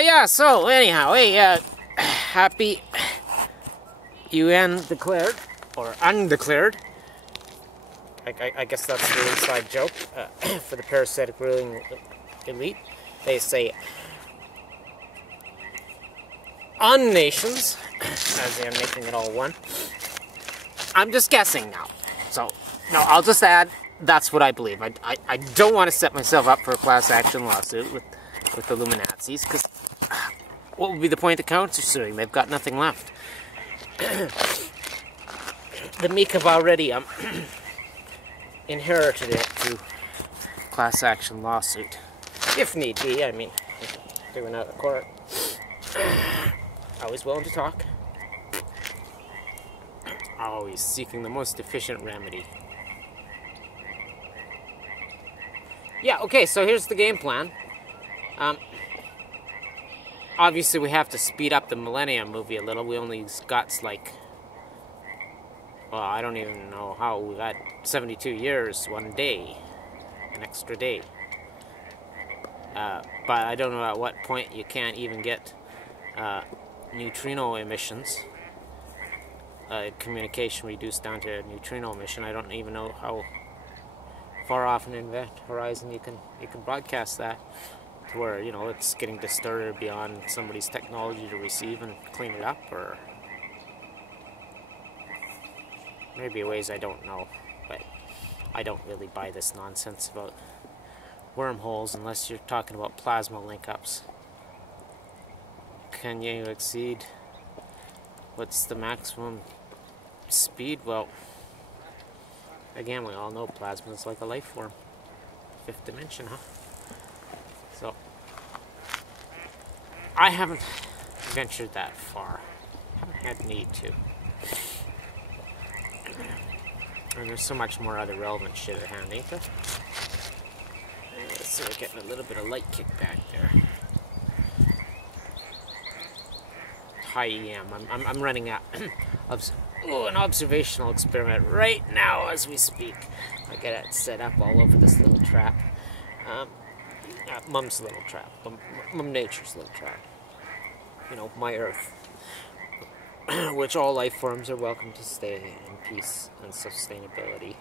Yeah, so anyhow, hey, happy UN declared, or undeclared. I guess that's the inside joke for the parasitic ruling elite. They say unnations, as in making it all one. I'm just guessing now. So, no, I'll just add, that's what I believe. I don't want to set myself up for a class action lawsuit with the Illuminazis, because what would be the point of counter-suing? They've got nothing left. The meek have already inherited it to class action lawsuit. If need be, I mean, doing out of court. Always willing to talk. Always seeking the most efficient remedy. Yeah, okay, so here's the game plan. Obviously we have to speed up the Millennium movie a little. We only got like, well, I don't even know how. We got 72 years, 1 day, an extra day. But I don't know at what point you can't even get neutrino emissions. Communication reduced down to a neutrino emission. I don't even know how far off an event horizon you can broadcast that, to where, you know, it's getting distorted beyond somebody's technology to receive and clean it up, or maybe ways I don't know. But I don't really buy this nonsense about wormholes unless you're talking about plasma link-ups. Can you exceed, what's the maximum speed? Well, again, we all know plasma is like a life form. 5th dimension, huh? So, I haven't ventured that far. Haven't had need to. And there's so much more other relevant shit at hand, ain't there? So we're getting a little bit of light kickback there. High EM. I'm running out of an observational experiment right now as we speak. I got it set up all over this little trap. Mum's little trap. Mum Nature's little trap. You know, my Earth. Which all life forms are welcome to stay in peace and sustainability.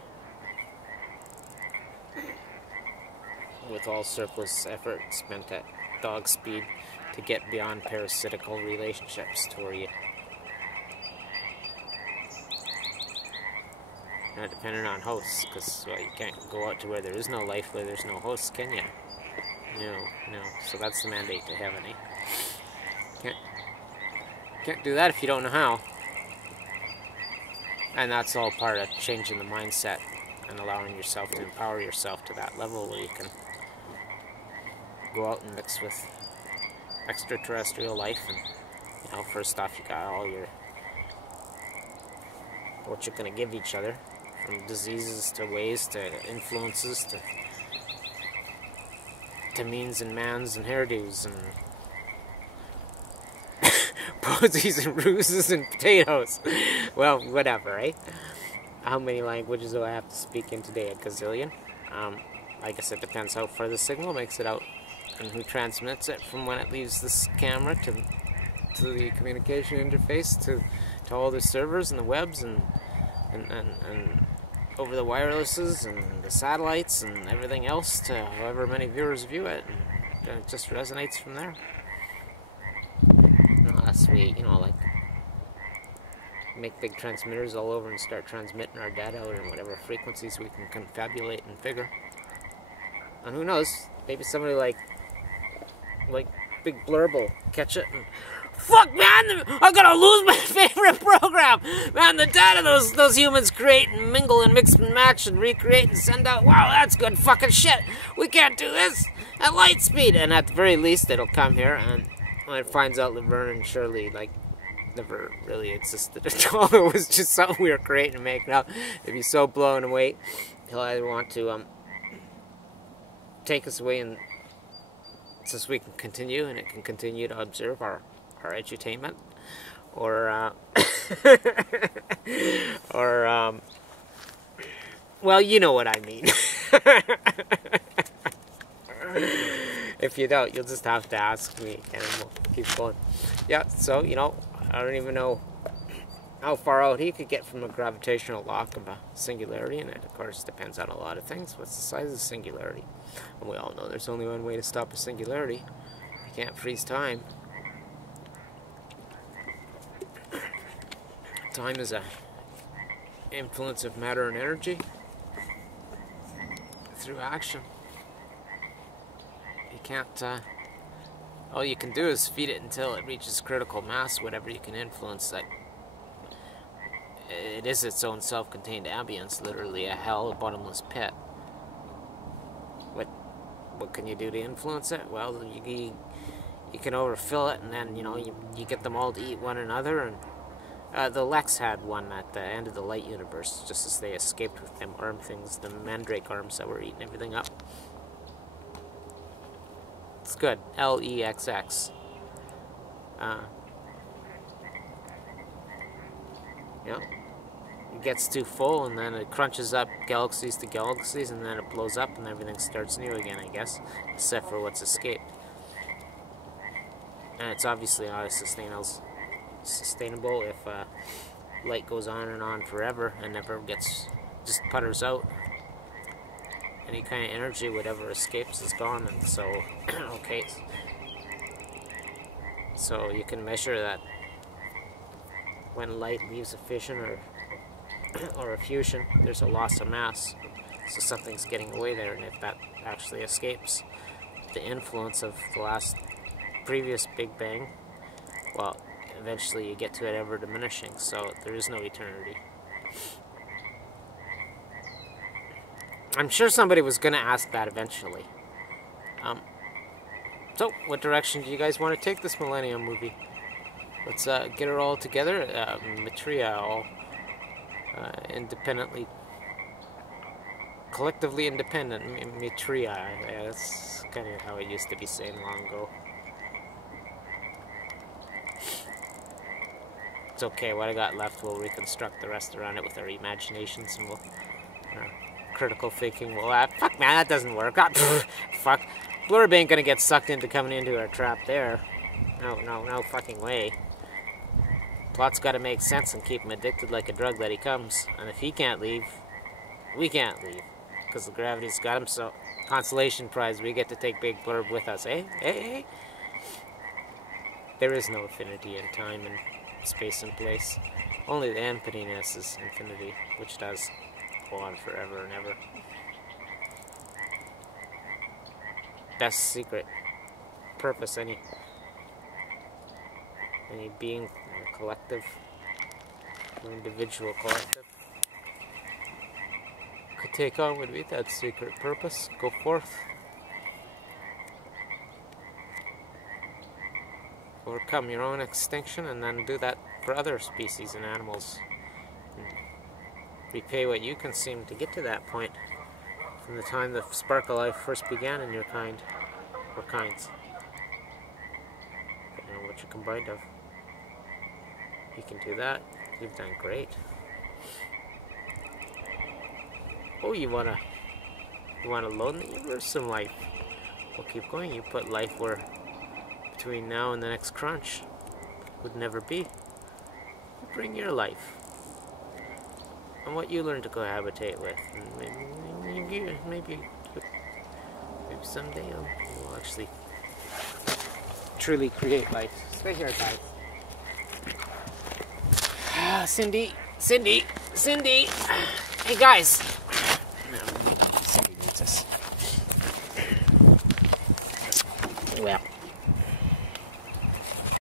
With all surplus effort spent at dog speed to get beyond parasitical relationships to where you... Not dependent on hosts, because, well, you can't go out to where there is no life, where there's no hosts, can you? No. So that's the mandate to heaven, eh? Can't do that if you don't know how. And that's all part of changing the mindset and allowing yourself to empower yourself to that level where you can go out and mix with extraterrestrial life. And, you know, first off, you got all your, what you're going to give each other, from diseases to ways to influences to means and mans and hairdos and posies and ruses and potatoes. Well, whatever, right? How many languages do I have to speak in today? A gazillion? I guess it depends how far the signal makes it out and who transmits it from when it leaves this camera to the communication interface to all the servers and the webs and over the wirelesses and the satellites and everything else to however many viewers view it, and it just resonates from there. Oh, that's sweet, you know, like make big transmitters all over and start transmitting our data out in whatever frequencies we can confabulate and figure. And who knows, maybe somebody like Big Blurb will catch it and, fuck, man, I'm gonna lose my favorite program! Man, the data those humans create and mingle and mix and match and recreate and send out, wow, that's good fucking shit! We can't do this at light speed! And at the very least, it'll come here, and when it finds out Laverne and Shirley, like, never really existed at all, it was just something we were creating and making up, it'd be so blown away, he'll either want to, take us away and so we can continue, and it can continue to observe our edutainment, or well, you know what I mean. If you don't, you'll just have to ask me, and we'll keep going. Yeah, so, you know, I don't even know how far out he could get from a gravitational lock of a singularity, and it, of course, depends on a lot of things. What's the size of the singularity? And we all know there's only one way to stop a singularity. You can't freeze time. Time is a influence of matter and energy through action. You can't, all you can do is feed it until it reaches critical mass, whatever you can influence. That it is its own self-contained ambience, literally a hell, a bottomless pit. What can you do to influence it? Well, you can overfill it, and then, you know, you get them all to eat one another. And the Lex had one at the end of the light universe, just as they escaped with them arm things, the mandrake arms that were eating everything up. It's good. LEXX. You know, it gets too full, and then it crunches up galaxies to galaxies, and then it blows up, and everything starts new again, I guess, except for what's escaped. And it's obviously not as sustainable if light goes on and on forever and never just putters out. Any kind of energy, whatever escapes, is gone, and so, okay. So you can measure that when light leaves a fission or a fusion, there's a loss of mass. So something's getting away there, and if that actually escapes the influence of the previous Big Bang, well, eventually you get to it ever diminishing, so there is no eternity. I'm sure somebody was going to ask that eventually. So, what direction do you guys want to take this Millennium movie? Let's get it all together. Materia, all independently, collectively independent. Materia, yeah, that's kind of how it used to be saying long ago. It's okay, what I got left, we'll reconstruct the rest around it with our imaginations, and we'll... critical thinking will fuck man, that doesn't work. Fuck. Blurb ain't gonna get sucked into coming into our trap there. No fucking way. Plot's gotta make sense and keep him addicted like a drug that he comes. And if he can't leave, we can't leave. Because the gravity's got him, so consolation prize, we get to take Big Blurb with us, eh? Hey. There is no affinity in time and space and place. Only the emptiness is infinity, which does go on forever and ever. Best secret purpose any being, or collective, or individual collective could take on would be that secret purpose. Go forth. Overcome your own extinction, and then do that for other species and animals. Repay what you consumed to get to that point from the time the spark of life first began in your kind, or kinds. Depending on what you're combined of. You can do that. You've done great. Oh, you wanna load the universe some life? Well, keep going. You put life where between now and the next crunch would never be. You bring your life. And what you learn to cohabitate with. And maybe someday you'll actually truly create life. Stay here, guys. Cindy. Hey, guys. No, Cindy needs us. Well.